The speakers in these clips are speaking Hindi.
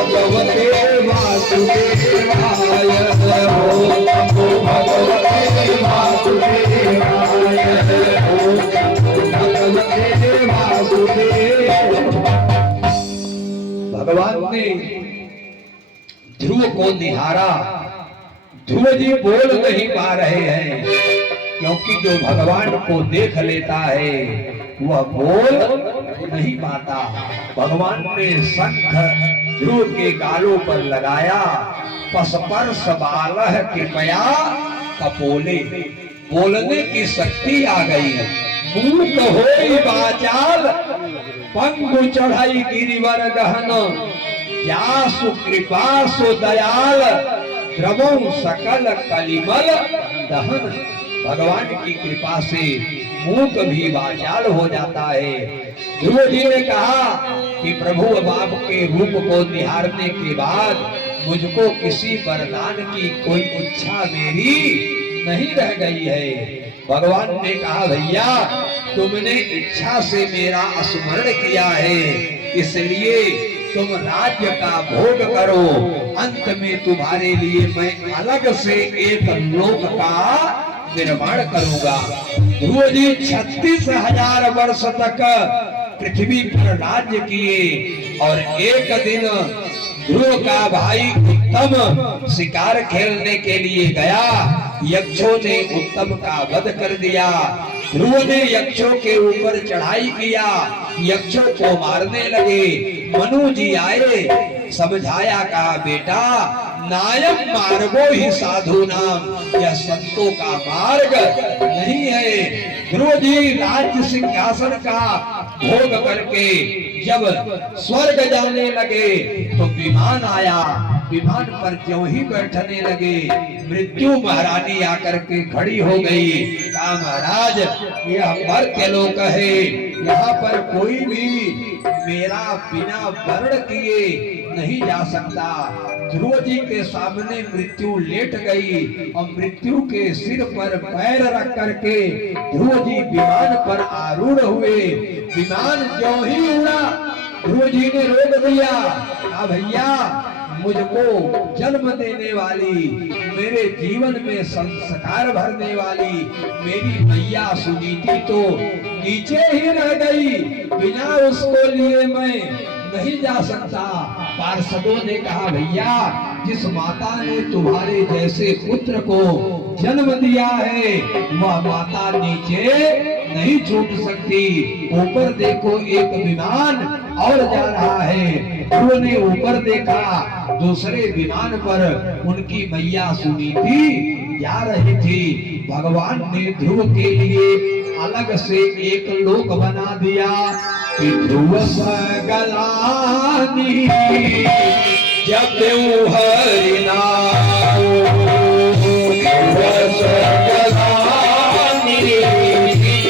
भगवते वासुदेवाय ओम नमो भगवते वासुदेवाय ओम नमो भगवते वासुदेवाय। भगवान ने ध्रुव को निहारा। ध्रुव जी बोल नहीं पा रहे हैं, क्योंकि जो भगवान को देख लेता है वह बोल नहीं पाता। भगवान ने शंख ध्रुव के गालों पर लगाया। पसपर्श बालह कृपया कपोले, बोलने की शक्ति आ गई। मूक होई बाचाल पंगु चढ़ाई गिरिवर गहन, जासु कृपा सु दयाल द्रवों सकल कलिमल दहन। भगवान की कृपा से मूक भी वाचाल हो जाता है। ध्रुव जी ने कहा कि प्रभु अब आपके रूप को निहारने के बाद मुझको किसी वरदान की कोई इच्छा मेरी नहीं रह गई है। भगवान ने कहा भैया तुमने इच्छा से मेरा स्मरण किया है, इसलिए तुम राज्य का भोग करो। अंत में तुम्हारे लिए मैं अलग से एक लोक का निर्माण करूंगा। ध्रुव जी 36,000 वर्ष तक पृथ्वी पर राज्य किए और एक दिन ध्रुव का भाई उत्तम शिकार खेलने के लिए गया। यक्षों ने उत्तम का वध कर दिया। ध्रुव ने यक्षों के ऊपर चढ़ाई किया, यक्षों को मारने लगे। मनु जी आए, समझाया कहा बेटा नायक मार्गो ही साधु नाम, यह संतों का मार्ग नहीं है। ध्रुव जी राज्य सिंहासन का भोग करके जब स्वर्ग जाने लगे तो विमान आया। विमान पर ज्यों ही बैठने लगे मृत्यु महारानी आकर के खड़ी हो गई। कहा महाराज यह मर्त्य लोक है, यहाँ पर कोई भी मेरा बिना वर्ण किए नहीं जा सकता। ध्रुव जी के सामने मृत्यु लेट गई और मृत्यु के सिर पर पैर रख करके ध्रुव जी विमान पर आरूढ़ हुए। विमान जो ही उड़ा ध्रुव जी ने रोक दिया। भैया मुझको जन्म देने वाली, मेरे जीवन में संस्कार भरने वाली मेरी मैया सुनीति तो नीचे ही रह गई, बिना उसको लिए मैं नहीं जा सकता। पार्षदों ने कहा भैया जिस माता ने तुम्हारे जैसे पुत्र को जन्म दिया है वह माता नीचे नहीं छूट सकती। ऊपर देखो एक विमान और जा रहा है। उन्होंने ऊपर देखा, दूसरे विमान पर उनकी मैया सुनीति जा रही थी। भगवान ने ध्रुव के लिए अलग से एक लोक बना दिया कि ध्रुव सगलानी जब हरि नाम, ध्रुव सगलानी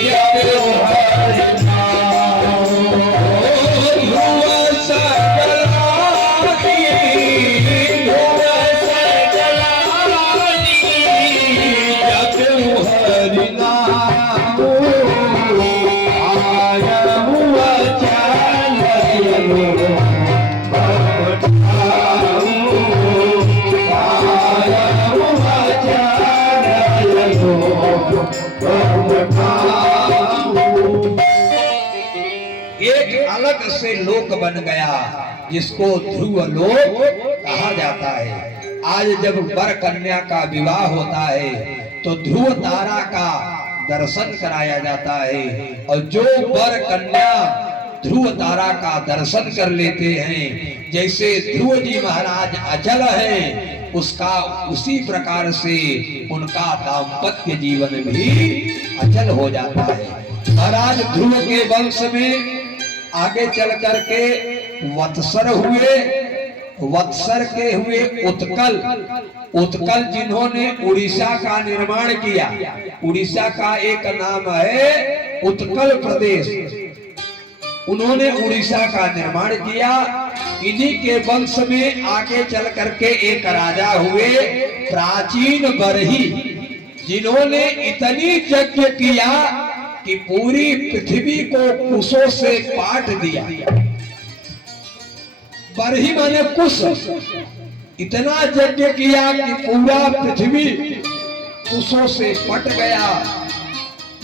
जब हरि नाम, ध्रुव सगलानी ध्रुव सगलानी जब हरि नाम, आया हुआ चलो एक अलग से लोक बन गया जिसको ध्रुव लोक कहा जाता है। आज जब वर कन्या का विवाह होता है तो ध्रुव तारा का दर्शन कराया जाता है और जो वर कन्या ध्रुव तारा का दर्शन कर लेते हैं, जैसे ध्रुव जी महाराज अचल हैं उसका उसी प्रकार से उनका दाम्पत्य जीवन भी अचल हो जाता है। महाराज ध्रुव के वंश में आगे चल करके वत्सर हुए, वत्सर के हुए उत्कल, उत्कल जिन्होंने उड़ीसा का निर्माण किया। उड़ीसा का एक नाम है उत्कल प्रदेश, उन्होंने उड़ीसा का निर्माण किया। इन्हीं के वंश में आगे चल करके एक राजा हुए प्राचीन बरही, जिन्होंने इतनी यज्ञ किया कि पूरी पृथ्वी को कुशों से पाट दिया। बरही माने कुश, इतना यज्ञ किया कि पूरा पृथ्वी कुशों से पट गया।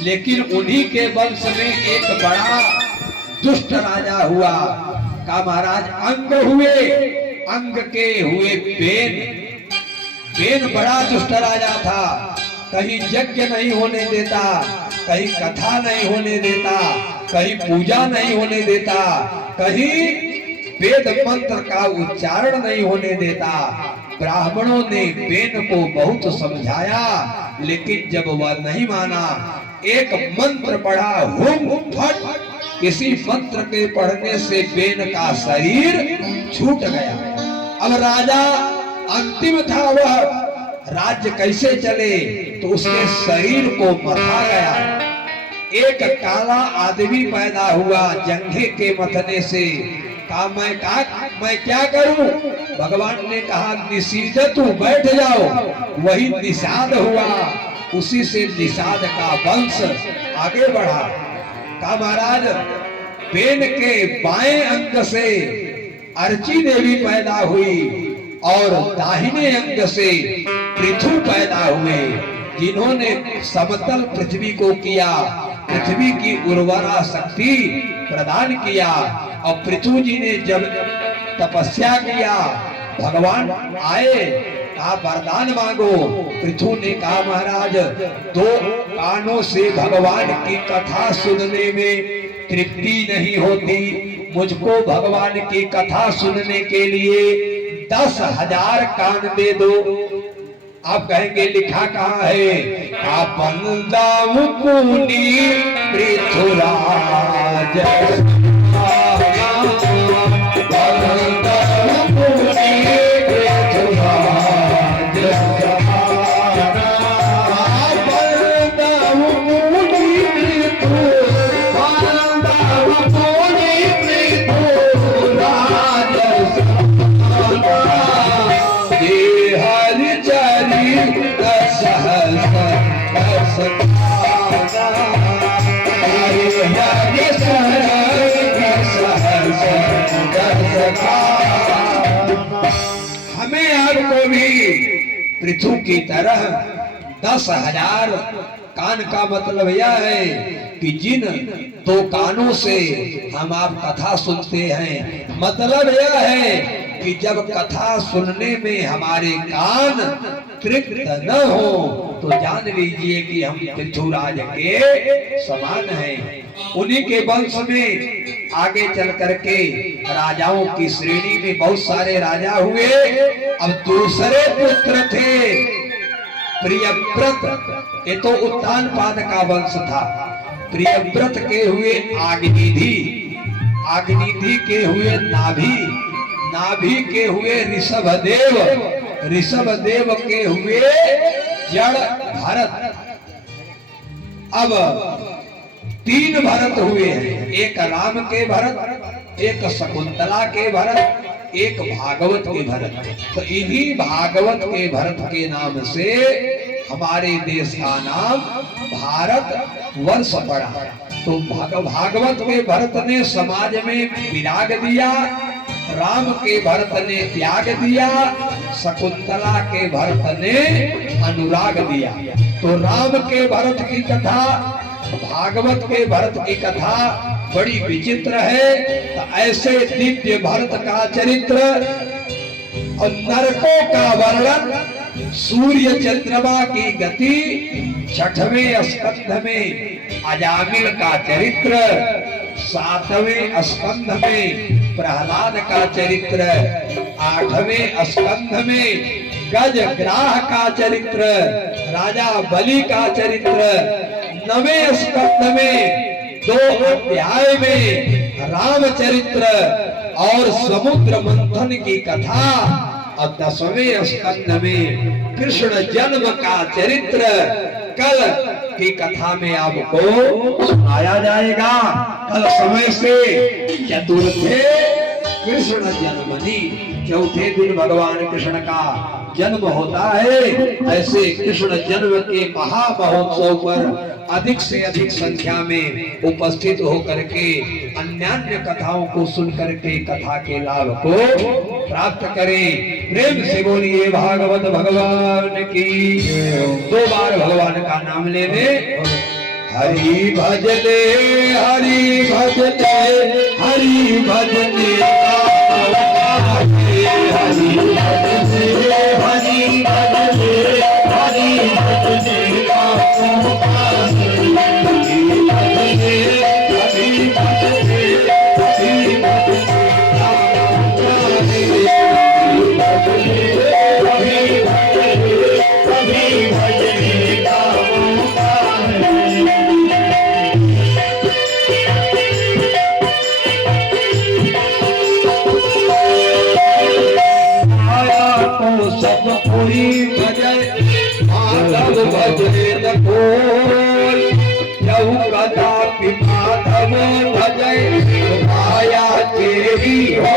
लेकिन उन्हीं के वंश में एक बड़ा दुष्ट राजा हुआ। का महाराज अंग हुए, अंग के हुए बेन। बेन बड़ा दुष्ट राजा था, कहीं यज्ञ नहीं होने देता, कहीं कथा नहीं होने देता, कहीं पूजा नहीं होने देता, कहीं वेद मंत्र का उच्चारण नहीं होने देता। ब्राह्मणों ने बेन को बहुत समझाया, लेकिन जब वह नहीं माना, एक मंत्र पढ़ा, हुम फट, किसी मंत्र के पढ़ने से बेन का शरीर छूट गया। अब राजा अंतिम था, वह राज्य कैसे चले, तो उसके शरीर को मथा गया। एक काला आदमी पैदा हुआ जंघे के मथने से। कहा मैं क्या करूं? भगवान ने कहा निषीद, तू बैठ जाओ। वही निषाद हुआ, उसी से निषाद का वंश आगे बढ़ा। कहा महाराज बेन के बाएं अंग से अर्ची देवी पैदा हुई और दाहिने अंग से पृथु पैदा हुए, जिन्होंने समतल पृथ्वी को किया, पृथ्वी की उर्वरा शक्ति प्रदान किया। और पृथु जी ने जब तपस्या किया, भगवान आए, कहा वरदान मांगो। पृथु ने कहा महाराज दो कानों से भगवान की कथा सुनने में तृप्ति नहीं होती, मुझको भगवान की कथा सुनने के लिए 10,000 कान दे दो। आप कहेंगे लिखा कहाँ है? बंदा मुकुनी पृथुराज, हमें आपको भी पृथु की तरह 10,000 कान का मतलब यह है कि जिन 2 कानों से हम आप कथा सुनते हैं, मतलब यह है कि जब कथा सुनने में हमारे कान तृप्त न हो तो जान लीजिए कि हम पृथुराज के समान हैं। उन्हीं के वंश में आगे चल करके राजाओं की श्रेणी में बहुत सारे राजा हुए। अब दूसरे पुत्र थे प्रियव्रत, ये तो उत्तानपाद का वंश था। प्रियव्रत के हुए आग्निधि, आग्निधि के हुए नाभि, नाभि के हुए ऋषभदेव, ऋषभदेव के हुए जड़ भरत। अब 3 भरत हुए हैं, एक राम के भरत, एक शकुंतला के भरत, एक भागवत के भरत। तो इन्हीं भागवत के भरत के नाम से हमारे देश का नाम भारत वर्ष पड़ा। तो भागवत के भरत ने समाज में विराग दिया, राम के भरत ने त्याग दिया, शकुंतला के भरत ने अनुराग दिया। तो राम के भरत की कथा, भागवत के भरत की कथा बड़ी विचित्र है। तो ऐसे दिव्य भरत का चरित्र और नरकों का वर्णन, सूर्य चंद्रमा की गति, 6वें स्कंध में अजामिल का चरित्र, 7वें स्कंध में प्रहलाद का चरित्र, 8वें स्कंध में गजग्राह का चरित्र, राजा बलि का चरित्र, 9वें स्कंध में 2 अध्याय में रामचरित्र और समुद्र मंथन की कथा, और 10वें स्कंध में कृष्ण जन्म का चरित्र कल की कथा में आपको सुनाया जाएगा। कल समय से चतुर्थे कृष्ण जन्मनी, चौथे दिन भगवान कृष्ण का जन्म होता है। ऐसे कृष्ण जन्म के महामहोत्सव पर अधिक से अधिक संख्या में उपस्थित होकर के अन्यान्य कथाओं को सुन करके कथा के लाभ को प्राप्त करें। प्रेम से बोलिए भागवत भगवान की। 2 बार भगवान का नाम लेने। हरि भजने हरि भजने हरि भजने हरि भजने हरि भजने हरि भजने सब कोई भजय माधव भजय न कोई, यहु कदापि माधव भजय माया तेरी हो।